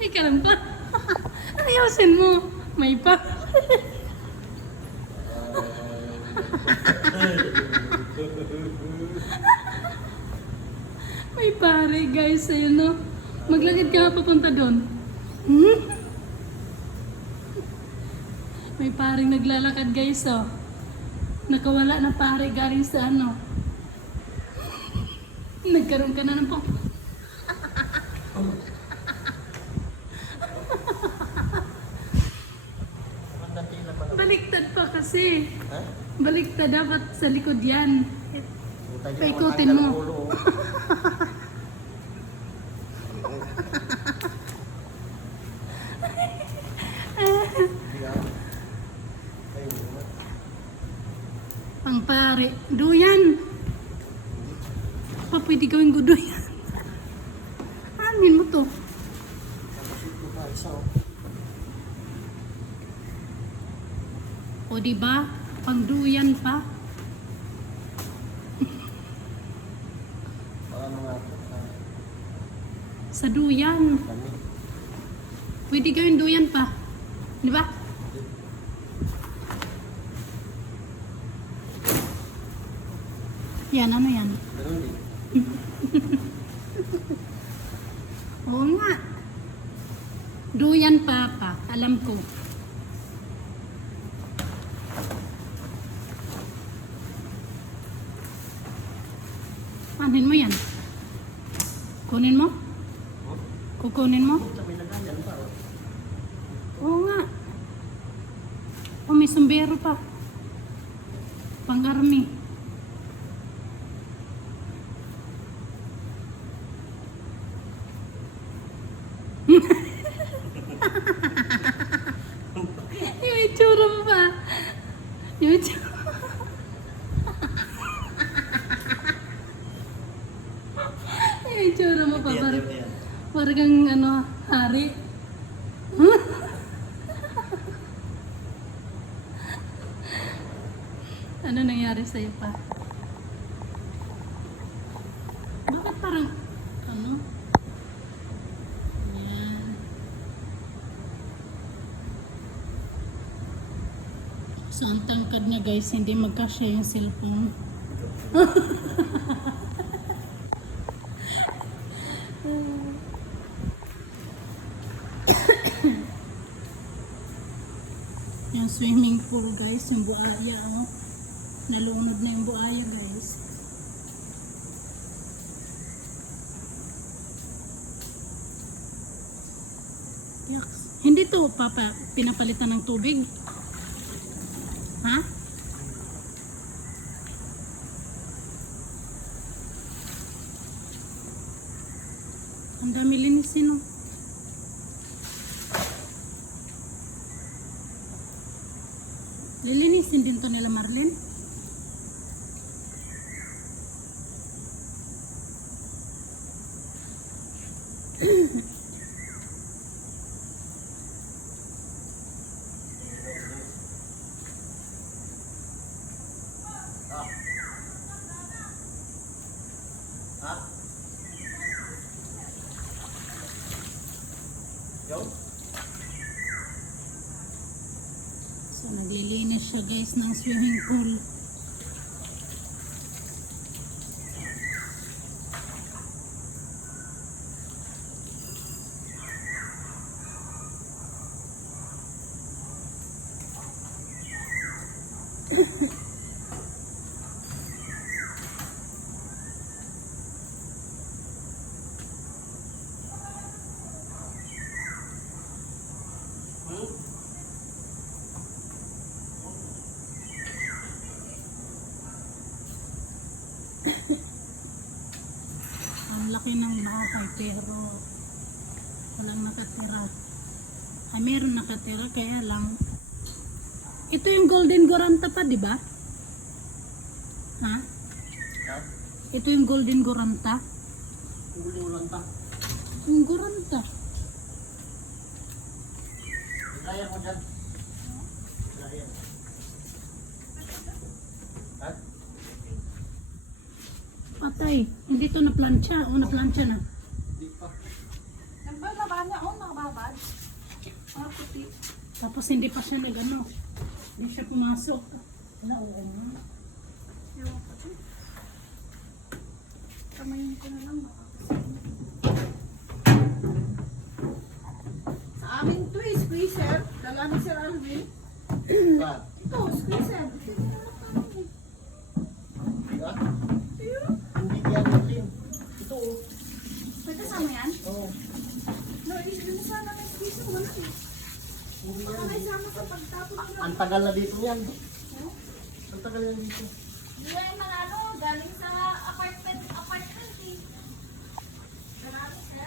Ika lang pa. Ayusin mo. May pa. May pare guys. Ayun no. Maglakad ka nga papunta doon. Hmm? May paring naglalakad guys oh. Nakawala na pare galing sa ano. Nagkaroon ka na ng pang... Baliktad pa kasi. Ha? Baliktad dapat sa likod yan. Paikutin mo. Pang pare. Duyan. Pa pwede gawin ko duyan. Amin mo to. O diba? Pang duyan pa. Sa duyan. Pwede gawin duyan pa. Di ba? Yan, ano yan? Oo nga. Duyan pa. Alam ko. Panin mo yan? Kunin mo? Kukunin mo? Oo nga. O may sombrero pa. Pang-army. Yung itsura mo pa. Yung itsura. Yung itsura mo pa. Parang ano, hari. Ano nangyari sa'yo pa? Bakit parang, ano? Yan. So, ang tangkad niya guys, hindi magkasya yung cellphone. Yung swimming pool guys, yung buaya oh. Nalunod na yung buaya guys. Yaks. Hindi to papa pinapalitan ng tubig. Ha? Ang dami linisin oh. Lilinisin din to nila Marlene. So naglilinis siya guys ng swimming pool. Ang laki ng bahay pero walang nakatira. Ay meron nakatira kaya lang ito yung Golden Goranta pa, di ba? Ha? Ito yung Golden Goranta. Golden Goranta. Yung Goranta. Kaya mo dyan. Kaya. Ha? Patay. Hindi to na plancha. O na plancha na. Di pa. Nagpala ba niya, oh, nakababad. Ah, puti. Tapos hindi pa siya nag-ano. Hindi siya pumasok. Wala, oo nga. Ewan ko din. Kamayin ko na lang. Sa amin to eh, squeezer. Dala ni Sir Alvin. Saan? Ito, squeezer. Bigat? Hindi yan natin. Ito oh. May kasama yan? Oo. No, isipin mo sana may squeezer. Wala eh. Hindi Baka yan. may sama sa pagtapon nila. Ang tagal na dito yan. No? Ang tagal na dito. Hindi yan mga ano, galing sa